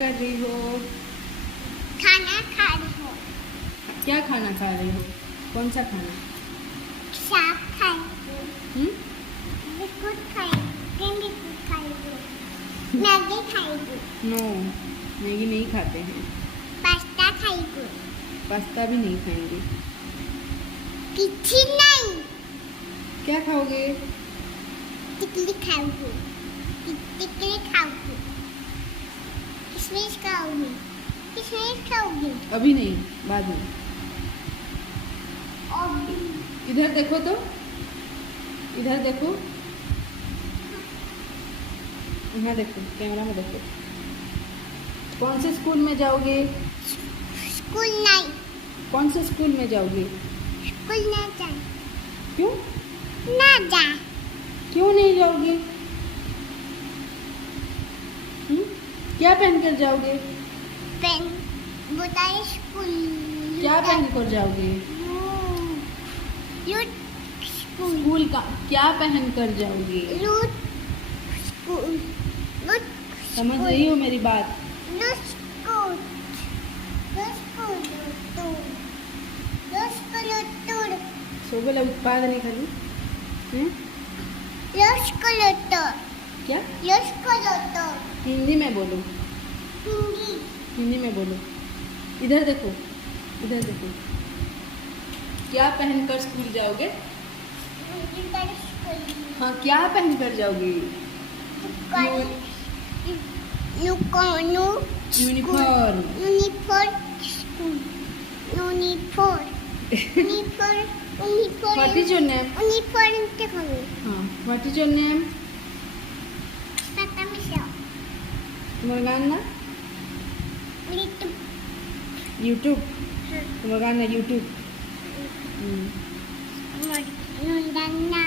कर रही हो? खाना खा रही हूँ। क्या खाना खा रही हो? कौन सा खाना? साग खाएगी, बिस्कुट खाएगी, बिस्कुट खाएगी, मैगी खाएगी, नो, मैगी नहीं खाते हैं। पास्ता खाएगी, पास्ता भी नहीं खाएंगे। कुछ नहीं, क्या खाओगे? टिकली खाऊंगी, टिकली खाऊंगी, किशमिश खाऊंगी, किशमिश खाऊंगी, अभी नहीं, बाद में। और इधर देखो तो, इधर देखो, यहाँ देखो, कैमरा में देखो। कौन से स्कूल में जाओगे? स्कूल नहीं, कौन से स्कूल में जाओगे? स्कूल ना जा, क्यों? ना जा, क्यों नहीं जाओगे? क्या पहन कर जाओगे? पेन बताइए स्कूल, क्या पहन कर जाओगे? लूट स्कूल, स्कूल का क्या पहन कर जाओगे? लूट स्कूल, लूट समझ रही हो मेरी बात? लूट स्कूल, लूट स्कूल, लूट स्कूल, सो बोला उत्पाद नहीं खाली हैं? लूट स्कूल, क्या? लूट स्कूल, हिंदी में बोलो, हिंदी, हिंदी में बोलो। इधर देखो, इधर देखो। क्या पहनकर स्कूल जाओगे? इधर स्कूल, हाँ, क्या पहनकर जाओगे? Uniform, uniform. Uniform school, uniform, uniform, uniform, what is your name? Uniform देखोगे, हाँ, व्हाट इज योर नेम? पता मिश्रा, तुम्हारा गाना? Little, YouTube. हाँ, तुम्हारा गाना यूट्यूब। नंदना,